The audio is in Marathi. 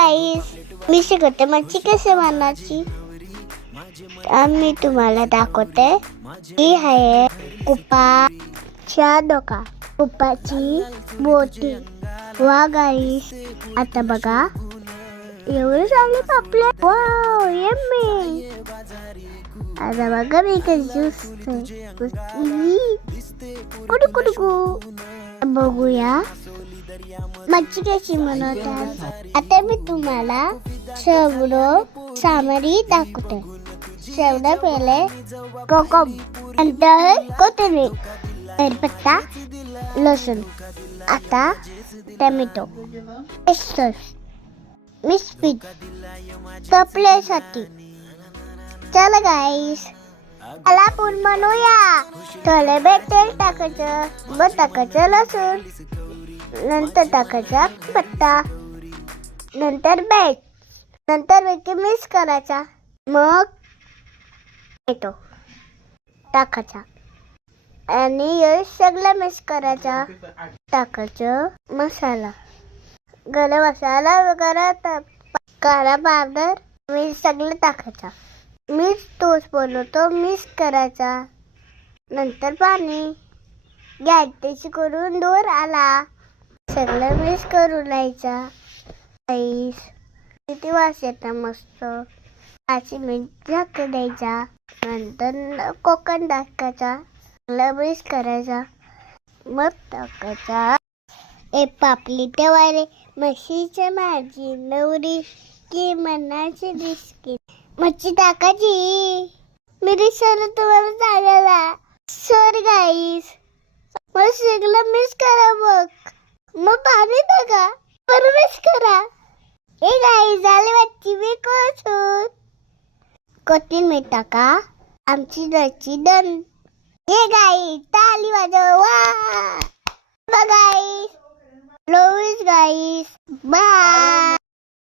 गाईस, मी शिकवते मच्छी कशी बनवायची. मी तुम्हाला दाखवते. ही आहे कुपाच्या डोका, कुपाची बोटी. वा गाईस, आता बघा एवढे झाले पापले. Wow, yummy. आता बघा मी कशी बघूया मच्छी कशी बनवतात. आता मी तुम्हाला सर्व सामग्री दाखवते. सर्वात पहिले कोकम, नंतर कोथिंबीर, कढीपत्ता, लसूण, आता टोमॅटो, मिसपीठ कपल्यासाठी. चला गाईस, मला पण बनवूया. थोडे तेल टाकायचं, मग टाकायचं लसूण, नंतर टाकायचा पत्ता, नंतर नंतर मिक्स करायचा. मग टोमॅटो टाकायचा आणि हे सगळं मिक्स करायचा. टाकायचं मसाला, गरम मसाला वगैरे, काळा पावडर, मी सगळं टाकायचा. मीच तोच बनवतो, मिक्स करायचा. नंतर पाणी गॅस करून दूर आला, सगळं मिक्स करून द्यायचा. किती वास येता मस्त. 5 मिनिट झाकून द्यायचा. नंतर कोकम टाकायचा, सगळं मिक्स करायचा. मग टाकायचा पापली तेवारे, म्हशीची भाजी, नवरी की मनाची बिस्किट. मच्छी टाकायची. मी रिसर तुम्हाला सांगायला सर गाईस, मग सगळं मिक्स करा. मग पाणी टाका, परत मिक्स करा. हे गाईस, झाले मच्छी मी कोसून. कोथिंबीर टाका. आमची मच्छी डन. हे गाईस, ताली वाजव. वा गाईस, लव यू गाईस, बाय.